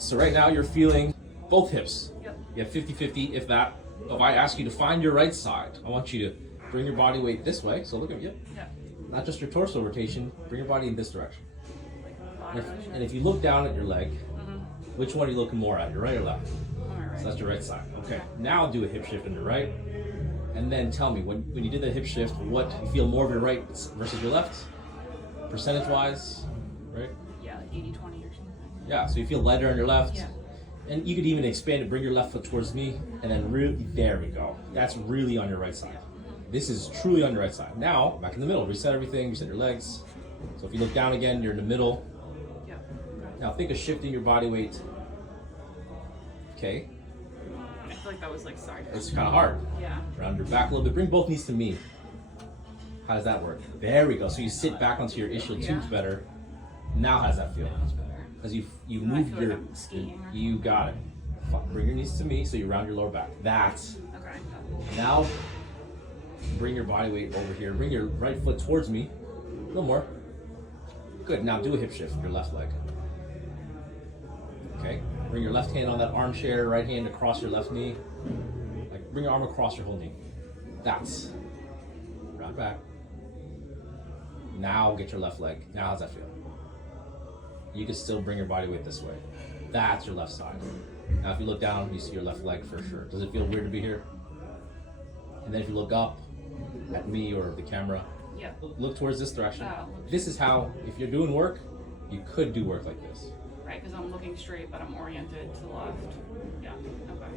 So right now you're feeling both hips. Yep. You have 50-50. If I ask you to find your right side, I want you to bring your body weight this way. So look at me. Yep. Yep. Not just your torso rotation. Bring your body in this direction. Like And if you look down at your leg, which one are you looking more at? Your right or left? Alright. So that's your right side. Okay. Now do a hip shift on your right. And then tell me, when you did the hip shift, what you feel more of your right versus your left? Percentage-wise, right? Yeah, like 80-20 or something. Yeah, so you feel lighter on your left. Yeah. And you could even expand it, bring your left foot towards me, and then really, there we go. That's really on your right side. This is truly on your right side. Now, back in the middle, reset everything, reset your legs. So if you look down again, you're in the middle. Yeah. Now think of shifting your body weight. Okay, I feel like that was like side. it's kind of hard. Yeah. Around your back a little bit, bring both knees to me. How does that work? There we go, so you sit back onto your ischial tubes better. Now how does that feel? That's better. Because you I moved feel your, like I'm skiing or you got it. Bring your knees to me so you round your lower back. That's, Okay. now bring your body weight over here. Bring your right foot towards me. A little more. Good, now do a hip shift, your left leg. Okay, bring your left hand on that armchair, right hand across your left knee. Like, bring your arm across your whole knee. That's, round back. Now get your left leg. Now how's that feel? You can still bring your body weight this way. That's your left side. Now if you look down, you see your left leg for sure. Does it feel weird to be here? And then if you look up at me or the camera, Yeah. look towards this direction. Oh. This is how, if you're doing work, you could do work like this. Right, because I'm looking straight, but I'm oriented to the left. Yeah. Okay.